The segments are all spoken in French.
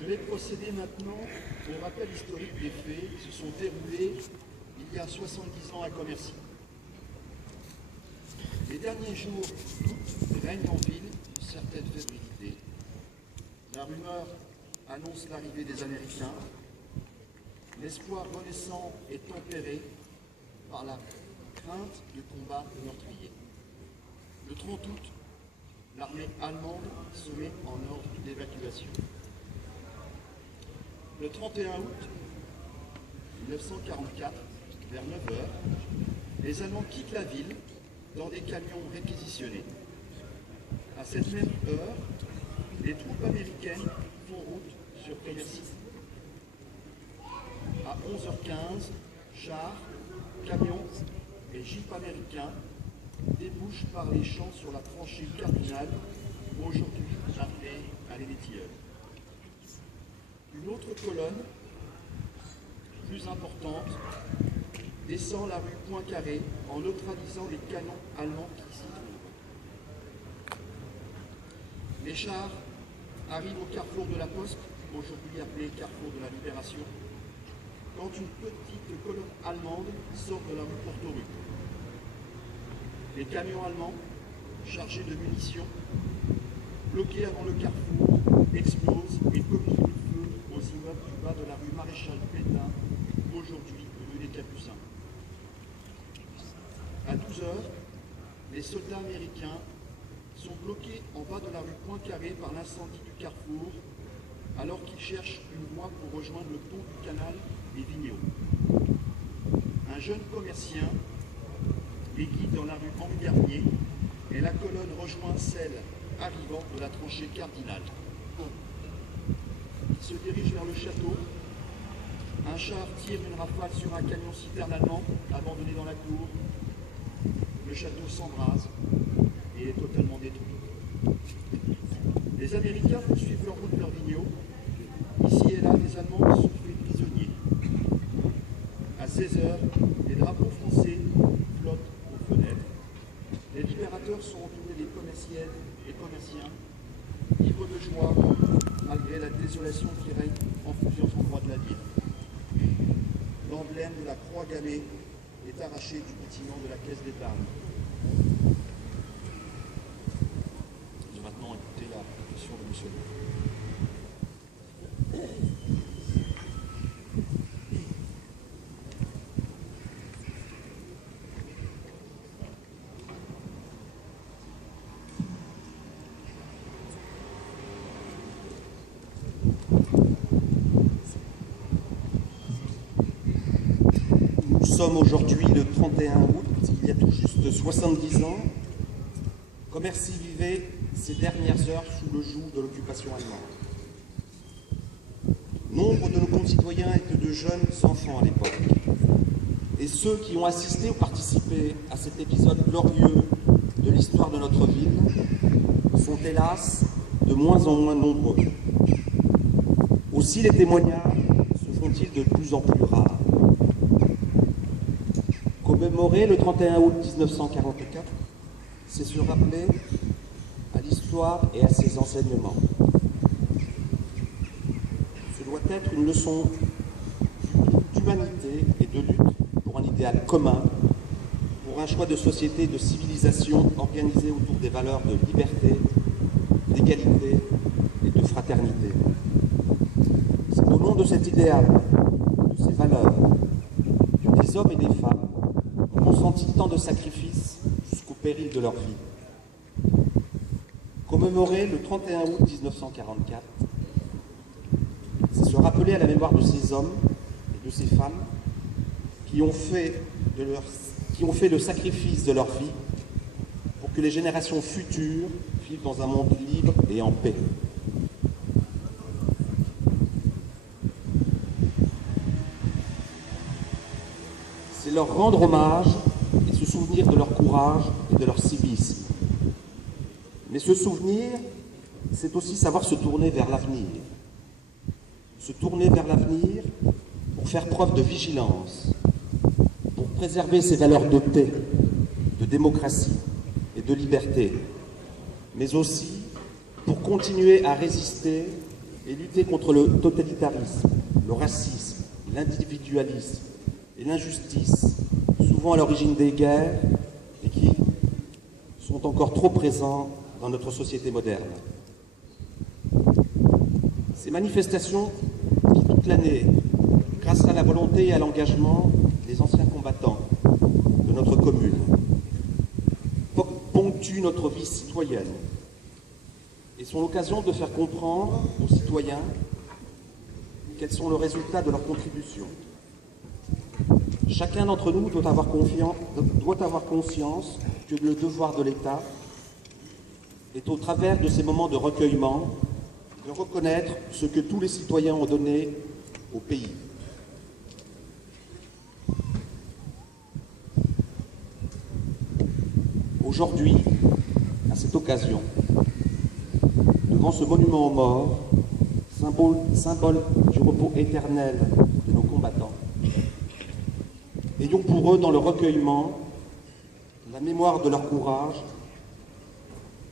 Je vais procéder maintenant au rappel historique des faits qui se sont déroulés il y a 70 ans à Commercy. Les derniers jours d'août règnent en ville une certaine fébrilité. La rumeur annonce l'arrivée des Américains. L'espoir renaissant est tempéré par la crainte de combats meurtriers. Le 30 août, l'armée allemande se met en ordre d'évacuation. Le 31 août 1944, vers 9 h, les Allemands quittent la ville dans des camions réquisitionnés. À cette même heure, les troupes américaines font route sur Commercy. À 11 h 15, chars, camions et jeeps américains débouchent par les champs sur la tranchée Cardinal, aujourd'hui appelée à l'Étilleul. Une autre colonne, plus importante, descend la rue Poincaré en neutralisant les canons allemands qui s'y trouvent. Les chars arrivent au carrefour de la Poste, aujourd'hui appelé carrefour de la Libération, quand une petite colonne allemande sort de la rue Porto-Rue. Les camions allemands, chargés de munitions, bloqués avant le carrefour, explosent et communiquent le feu aux immeubles du bas de la rue Maréchal Pétain, aujourd'hui rue des Capucins. À 12 h, les soldats américains sont bloqués en bas de la rue Poincaré par l'incendie du carrefour, alors qu'ils cherchent une voie pour rejoindre le pont du canal des Vigneaux. Un jeune commerçant les guide dans la rue Henri Garnier et la colonne rejoint celle arrivant de la tranchée Cardinal. Il se dirige vers le château. Un char tire une rafale sur un camion citerne allemand abandonné dans la cour. Le château s'embrase et est totalement détruit. Les Américains poursuivent leur route vers Vigneaux. Ici et là, des Allemands sont faits prisonniers. À 16 h, les drapeaux français flottent aux fenêtres. Les libérateurs sont entourés des commerciennes et commerciens, libres de joie, malgré la désolation qui règne en plusieurs endroits de la ville. L'emblème de la croix gammée est arraché du bâtiment de la caisse d'épargne. Je vais maintenant écouter la question de M. Le. Nous sommes aujourd'hui le 31 août, il y a tout juste 70 ans. Commercy vivait ses dernières heures sous le joug de l'occupation allemande. Nombre de nos concitoyens étaient de jeunes enfants à l'époque. Et ceux qui ont assisté ou participé à cet épisode glorieux de l'histoire de notre ville sont hélas de moins en moins nombreux. Aussi les témoignages se font-ils de plus en plus rares. Commémorer le 31 août 1944, c'est se rappeler à l'histoire et à ses enseignements. Ce doit être une leçon d'humanité et de lutte pour un idéal commun, pour un choix de société et de civilisation organisé autour des valeurs de liberté, d'égalité et de fraternité. C'est au nom de cet idéal, de ces valeurs, que des hommes et des femmes ont consenti tant de sacrifices jusqu'au péril de leur vie. Commémorer le 31 août 1944, c'est se rappeler à la mémoire de ces hommes et de ces femmes qui ont fait le sacrifice de leur vie pour que les générations futures vivent dans un monde libre et en paix. C'est leur rendre hommage et se souvenir de leur courage et de leur civisme. Mais ce souvenir, c'est aussi savoir se tourner vers l'avenir. Se tourner vers l'avenir pour faire preuve de vigilance, pour préserver ces valeurs de paix, de démocratie et de liberté, mais aussi pour continuer à résister et lutter contre le totalitarisme, le racisme, l'individualisme et l'injustice, souvent à l'origine des guerres et qui sont encore trop présents dans notre société moderne. Ces manifestations qui, toute l'année, grâce à la volonté et à l'engagement des anciens combattants de notre commune, ponctuent notre vie citoyenne et sont l'occasion de faire comprendre aux citoyens quels sont le résultat de leur contribution. Chacun d'entre nous doit avoir conscience que le devoir de l'État est, au travers de ces moments de recueillement, de reconnaître ce que tous les citoyens ont donné au pays. Aujourd'hui, à cette occasion, devant ce monument aux morts, symbole du repos éternel de nos combattants, ayons pour eux dans le recueillement la mémoire de leur courage,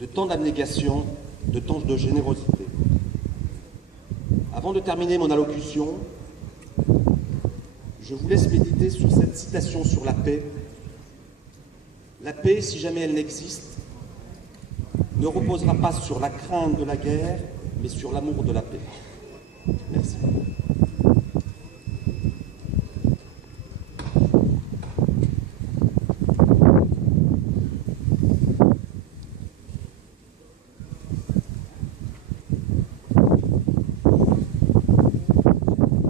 de tant d'abnégation, de tant de générosité. Avant de terminer mon allocution, je vous laisse méditer sur cette citation sur la paix. La paix, si jamais elle n'existe, ne reposera pas sur la crainte de la guerre, mais sur l'amour de la paix. Merci.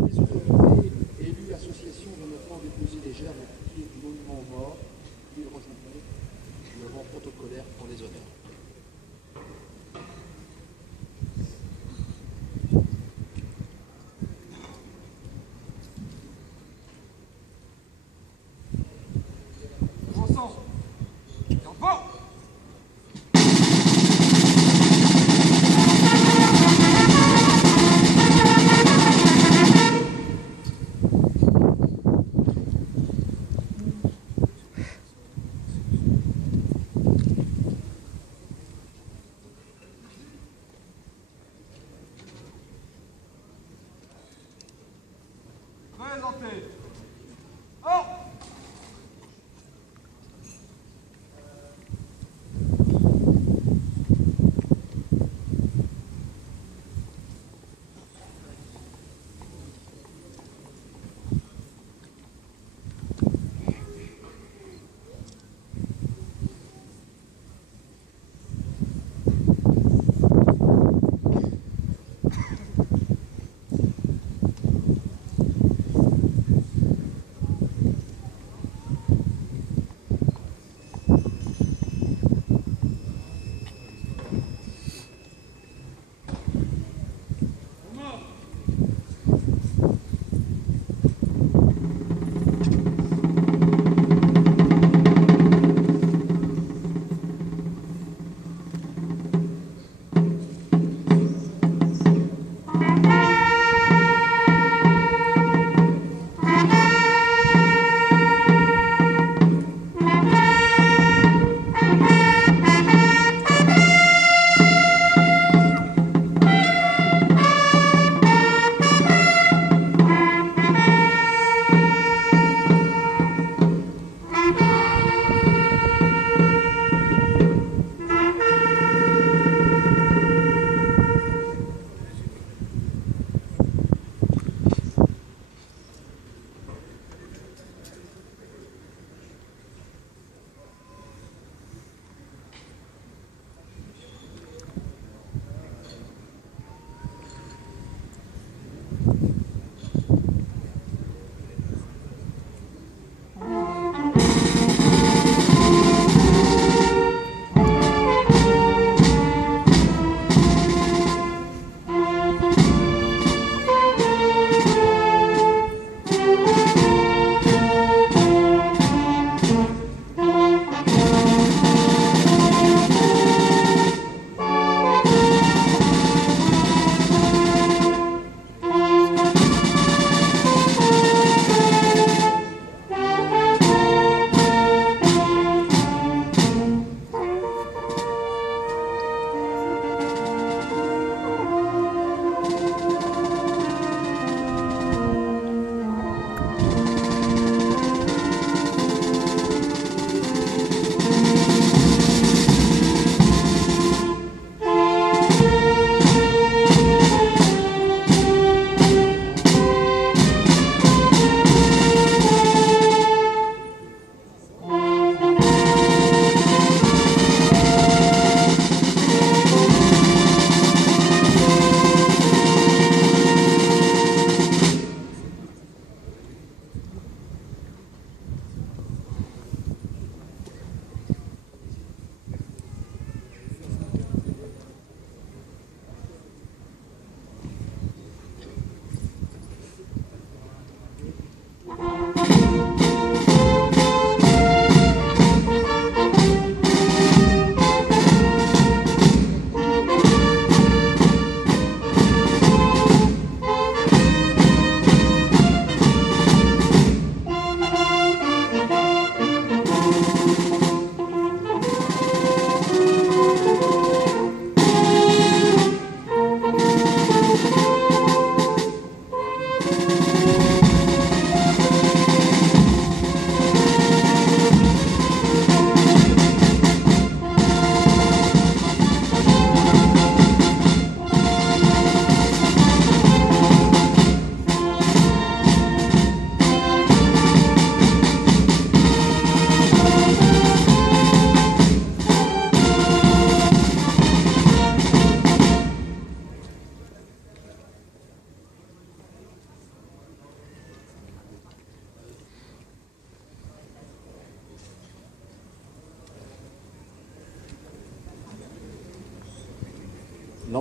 Les autorités élues associations vont maintenant déposer les germes au pied du monument aux morts, puis rejoindront le rang protocolaire pour les honneurs. Présentez. Oh!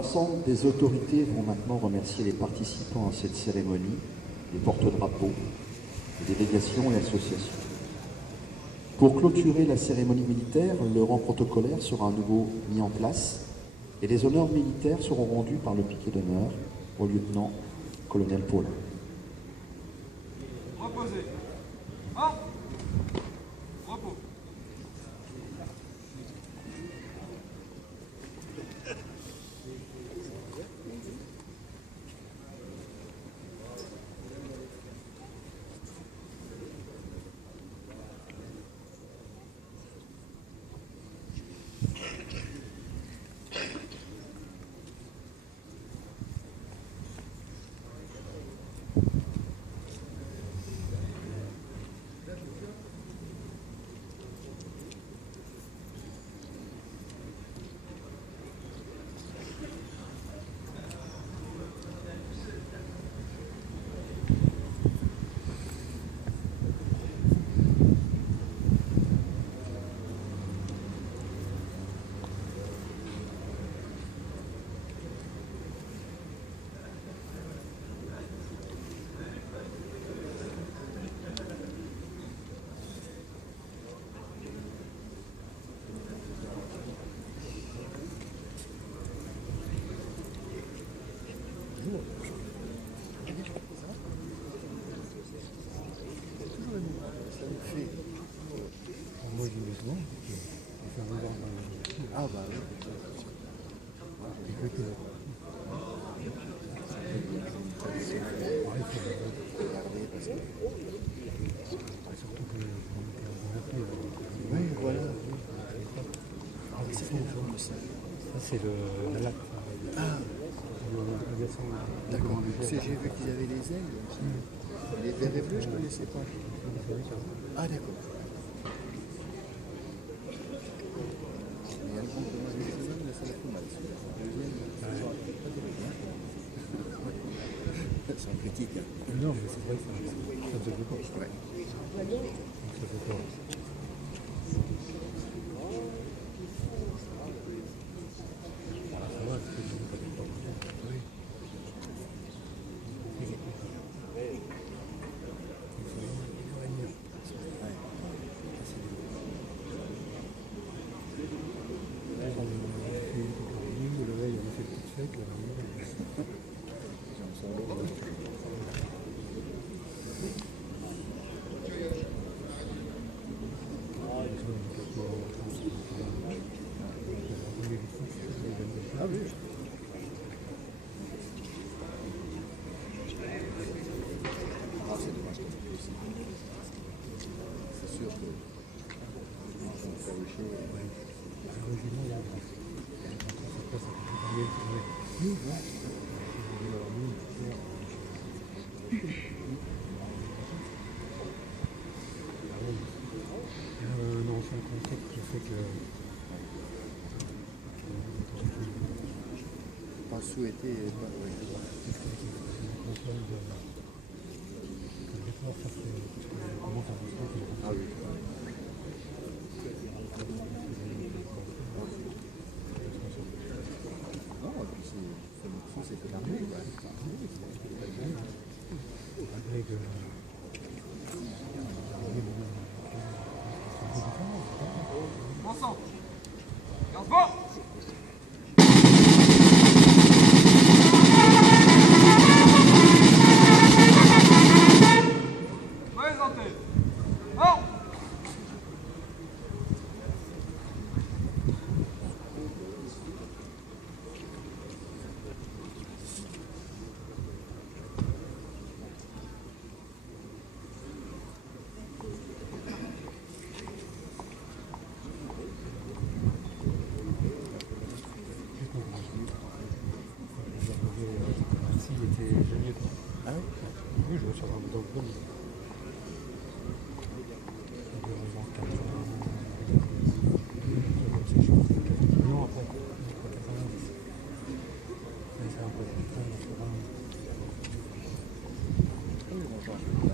L'ensemble des autorités vont maintenant remercier les participants à cette cérémonie, les porte-drapeaux, les délégations et associations. Pour clôturer la cérémonie militaire, le rang protocolaire sera à nouveau mis en place et les honneurs militaires seront rendus par le piquet d'honneur au lieutenant-colonel Paulin. Reposez. Hein? Repos. Ah bah oui. Oui, voilà. C'est ça. Ça, c'est la latte. Ah, d'accord. J'ai vu qu'ils avaient les ailes. Les verts et bleus, je ne connaissais pas. Ah, d'accord. Il y a le complément du deuxième, mais ça la fait mal. Le deuxième, c'est un critique. Non, mais c'est vrai que ça te fait pas. Ouais. Ça fait peur. Ça va, c'est que ça fait peur. Oui. Ah oui. Ah, c'est dommage. C'est sûr que on fait hocher. Un ancien contact qui fait que Pas souhaité. Pas, oui. Ah oui. Non, et puis c'est fait l'armée, quoi. avec Ensemble. Garde bon. Présentez. Non. il était génial. Ah oui. Oui, je me suis rendu dans le premier. Non, après, 90. C'est un peu. Oui, bonjour.